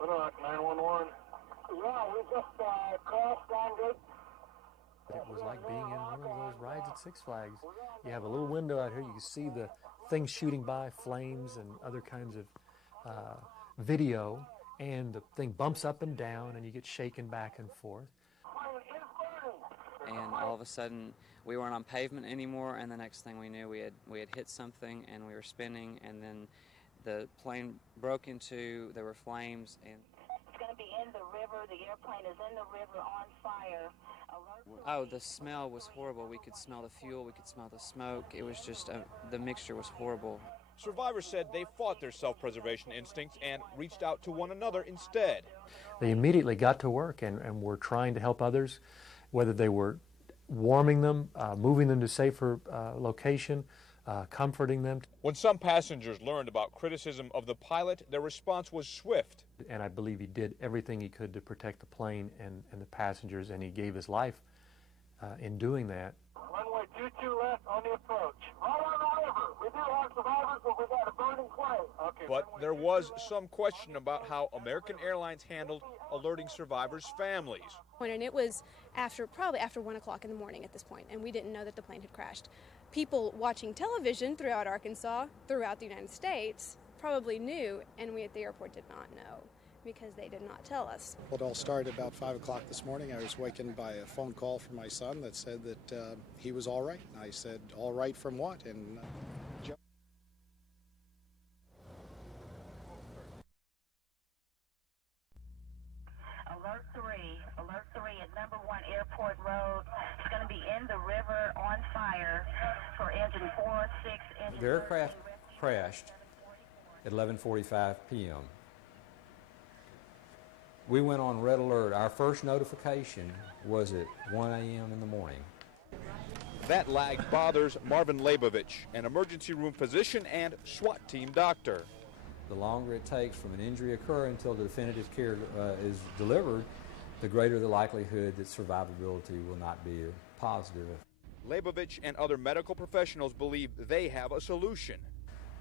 Little 911. Yeah, we just crashed landed. It was like being in one of those rides at Six Flags. You have a little window out here, you can see the things shooting by, flames and other kinds of video, and the thing bumps up and down and you get shaken back and forth. And all of a sudden we weren't on pavement anymore, and the next thing we knew we had hit something and we were spinning, and then the plane broke into, there were flames. And it's going to be in the river. The airplane is in the river on fire. Oh, the smell was horrible. We could smell the fuel, we could smell the smoke. It was just, the mixture was horrible. Survivors said they fought their self-preservation instincts and reached out to one another instead. They immediately got to work and were trying to help others, whether they were warming them, moving them to safer location, comforting them. When some passengers learned about criticism of the pilot, their response was swift. And I believe he did everything he could to protect the plane and the passengers, and he gave his life in doing that. Runway 22 left on the approach. Right on the river. We do have survivors, but we got a burning plane. Okay. But there was some question about how American Airlines handled alerting survivors' families. And it was probably after 1 o'clock in the morning at this point, and we didn't know that the plane had crashed. People watching television throughout Arkansas, throughout the United States, probably knew, and we at the airport did not know, because they did not tell us. It all started about 5 o'clock this morning. I was wakened by a phone call from my son that said that he was all right. I said, all right from what? And Alert 3 at number 1 Airport Road. It's going to be in the river on fire for engine 4, 6, engine. The aircraft crashed at 11:45 p.m. We went on red alert. Our first notification was at 1 a.m. in the morning. That lag bothers Marvin Leibovich, an emergency room physician and SWAT team doctor. The longer it takes from an injury occurring until the definitive care is delivered, the greater the likelihood that survivability will not be positive. Leibovich and other medical professionals believe they have a solution.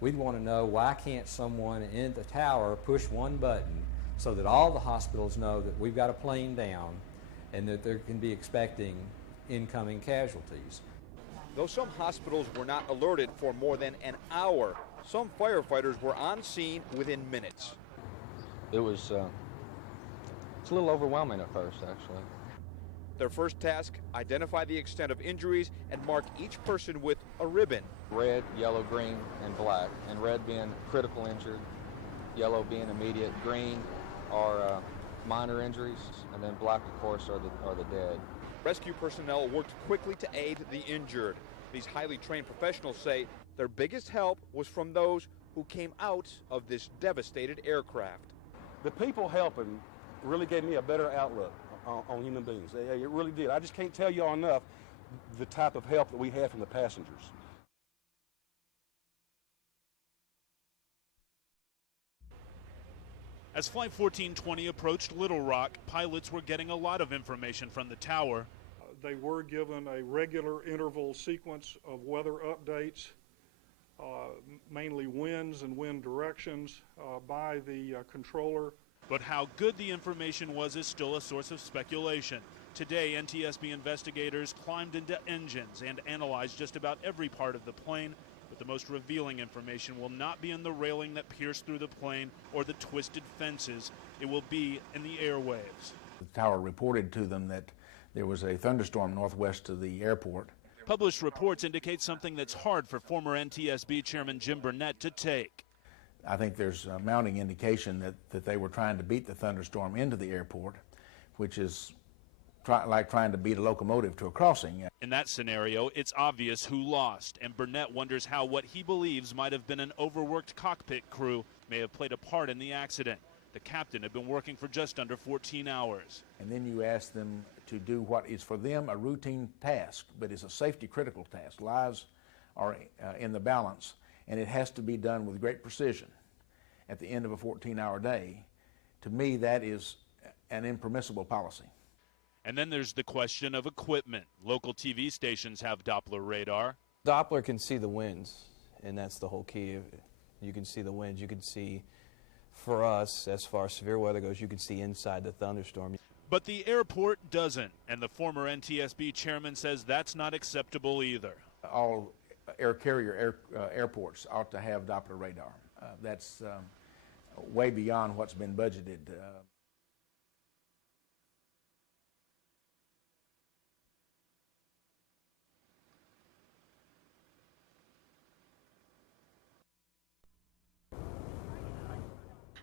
We'd want to know, why can't someone in the tower push one button so that all the hospitals know that we've got a plane down and that they can be expecting incoming casualties. Though some hospitals were not alerted for more than an hour, some firefighters were on scene within minutes. It was it's a little overwhelming at first, actually. Their first task, identify the extent of injuries and mark each person with a ribbon. Red, yellow, green, and black. And red being critical injured, yellow being immediate, green are minor injuries, and then black, of course, are the dead. Rescue personnel worked quickly to aid the injured. These highly trained professionals say their biggest help was from those who came out of this devastated aircraft. The people helping really gave me a better outlook on human beings. It really did. I just can't tell you all enough the type of help that we had from the passengers. As Flight 1420 approached Little Rock, pilots were getting a lot of information from the tower. They were given a regular interval sequence of weather updates, mainly winds and wind directions by the controller. But how good the information was is still a source of speculation. Today, NTSB investigators climbed into engines and analyzed just about every part of the plane, but the most revealing information will not be in the railing that pierced through the plane or the twisted fences. It will be in the airwaves. The tower reported to them that there was a thunderstorm northwest of the airport. Published reports indicate something that's hard for former NTSB Chairman Jim Burnett to take. I think there's a mounting indication that they were trying to beat the thunderstorm into the airport, which is like trying to beat a locomotive to a crossing. In that scenario, it's obvious who lost, and Burnett wonders how what he believes might have been an overworked cockpit crew may have played a part in the accident. The captain had been working for just under 14 hours. And then you ask them to do what is for them a routine task, but is a safety critical task. Lives are in the balance, and it has to be done with great precision at the end of a 14-hour day. To me, that is an impermissible policy. And then there's the question of equipment. Local TV stations have Doppler radar. Doppler can see the winds, and that's the whole key. You can see the winds. You can see for us, as far as severe weather goes, you can see inside the thunderstorm. But the airport doesn't, and the former NTSB chairman says that's not acceptable either. All air carrier airports ought to have Doppler radar. That's way beyond what's been budgeted.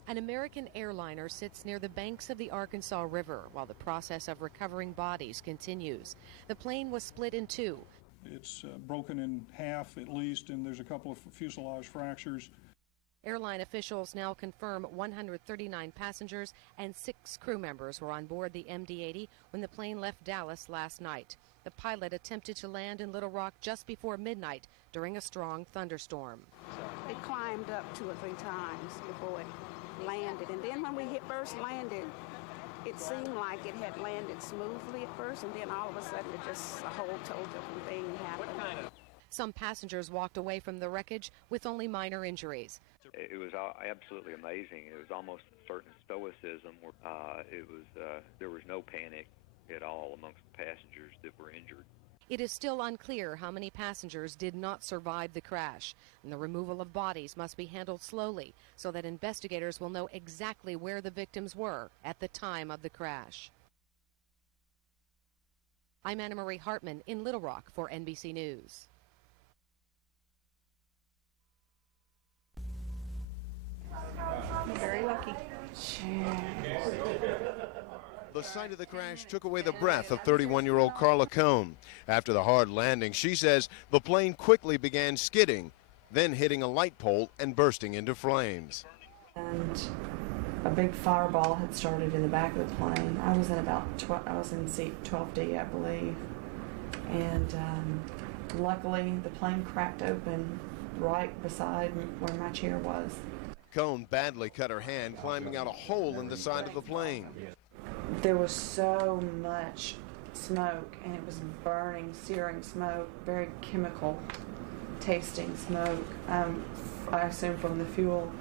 An American airliner sits near the banks of the Arkansas River while the process of recovering bodies continues. The plane was split in two. It's broken in half at least, and there's a couple of fuselage fractures. Airline officials now confirm 139 passengers and 6 crew members were on board the MD-80 when the plane left Dallas last night. The pilot attempted to land in Little Rock just before midnight during a strong thunderstorm. It climbed up 2 or 3 times before it landed, and then when we first landed, it seemed like it had landed smoothly at first, and then all of a sudden it just a whole total different thing happened. Some passengers walked away from the wreckage with only minor injuries. It was absolutely amazing. It was almost a certain stoicism. There was no panic at all amongst the passengers that were injured. It is still unclear how many passengers did not survive the crash, and the removal of bodies must be handled slowly so that investigators will know exactly where the victims were at the time of the crash. I'm Anna Marie Hartman in Little Rock for NBC News. I'm very lucky. The sight of the crash took away the breath of 31-year-old Carla Cohn. After the hard landing, she says the plane quickly began skidding, then hitting a light pole and bursting into flames. And a big fireball had started in the back of the plane. I was in seat 12D, I believe. And luckily, the plane cracked open right beside where my chair was. Cohn badly cut her hand climbing out a hole in the side of the plane. There was so much smoke, and it was burning, searing smoke, very chemical tasting smoke, I assume from the fuel,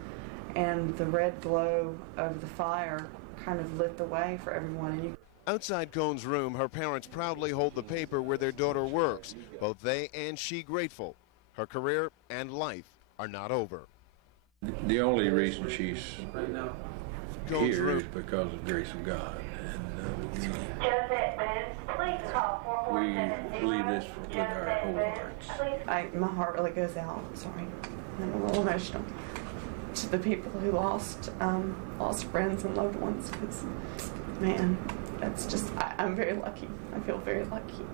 and the red glow of the fire kind of lit the way for everyone. Outside Cohn's room, her parents proudly hold the paper where their daughter works. Both they and she grateful. Her career and life are not over. The only reason she's here is because of the grace of God. We believe this with our whole hearts. My heart really goes out, sorry, I'm a little emotional, to the people who lost friends and loved ones, because, man, that's just, I'm very lucky. I feel very lucky.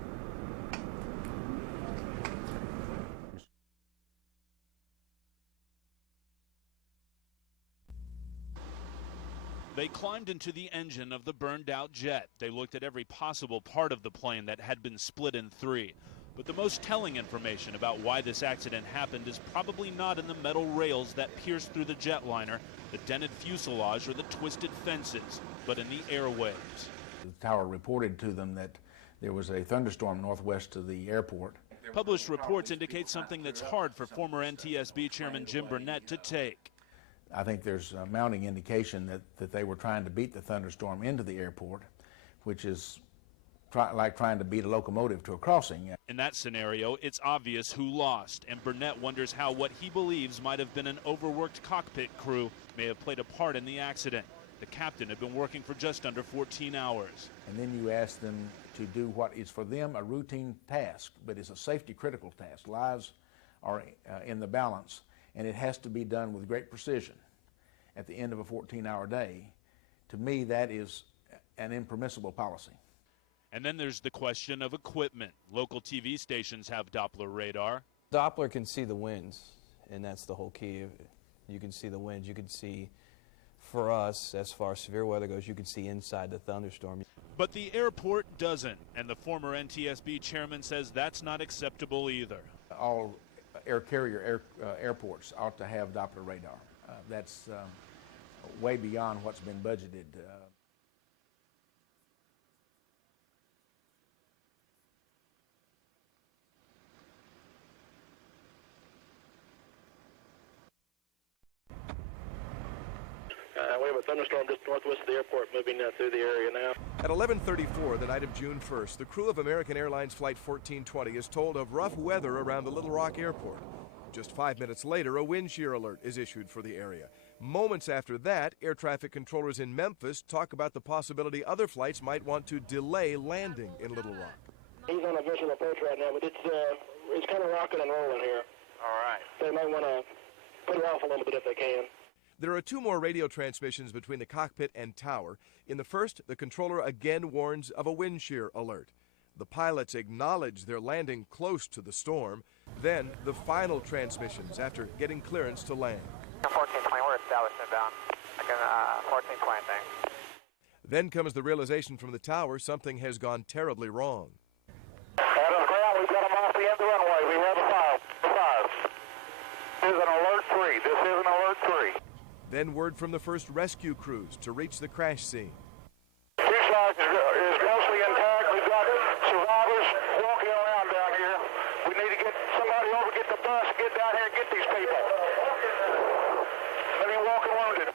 They climbed into the engine of the burned-out jet. They looked at every possible part of the plane that had been split in 3. But the most telling information about why this accident happened is probably not in the metal rails that pierced through the jetliner, the dented fuselage, or the twisted fences, but in the airwaves. The tower reported to them that there was a thunderstorm northwest of the airport. Published reports indicate something that's hard for former NTSB Chairman 𝗔𝗺𝗏 to take. I think there's a mounting indication that they were trying to beat the thunderstorm into the airport, which is like trying to beat a locomotive to a crossing. In that scenario, it's obvious who lost, and 𗗵𝗏 wonders how what he believes might have been an overworked cockpit crew may have played a part in the accident. The captain had been working for just under 14 hours. And then you ask them to do what is for them a routine task, but is a safety critical task. Lives are in the balance, and it has to be done with great precision at the end of a 14-hour day. To me, that is an impermissible policy. And then there's the question of equipment. Local TV stations have Doppler radar. Doppler can see the winds, and that's the whole key. You can see the winds. You can see, for us, as far as severe weather goes, you can see inside the thunderstorm. But the airport doesn't, and the former NTSB chairman says that's not acceptable either. All air carrier airports ought to have Doppler radar. That's way beyond what's been budgeted. thunderstorm just northwest of the airport moving through the area now. At 11:34 the night of June 1st, the crew of American Airlines Flight 1420 is told of rough weather around the Little Rock Airport. Just 5 minutes later, a wind shear alert is issued for the area. Moments after that, air traffic controllers in Memphis talk about the possibility other flights might want to delay landing in Little Rock. He's on a visual approach right now, but it's kind of rocking and rolling here. All right. They might want to put it off a little bit if they can. There are 2 more radio transmissions between the cockpit and tower. In the first, the controller again warns of a wind shear alert. The pilots acknowledge they're landing close to the storm. Then, the final transmissions after getting clearance to land. 1420, we're established inbound. Like a 1420 thing. Then comes the realization from the tower something has gone terribly wrong. Adams ground, we've got them off the end of the runway. We have a 5. This is an alert 3. This is an alert 3. Then word from the first rescue crews to reach the crash scene. Fuselage is mostly intact. We've got survivors walking around down here. We need to get somebody over, get the bus, get down here and get these people. Any walking wounded.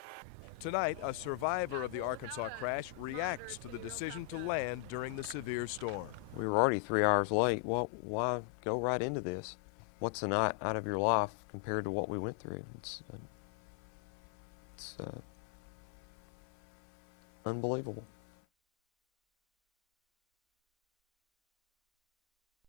Tonight, a survivor of the Arkansas crash reacts to the decision to land during the severe storm. We were already 3 hours late. Well, why go right into this? What's a night out of your life compared to what we went through? It's unbelievable.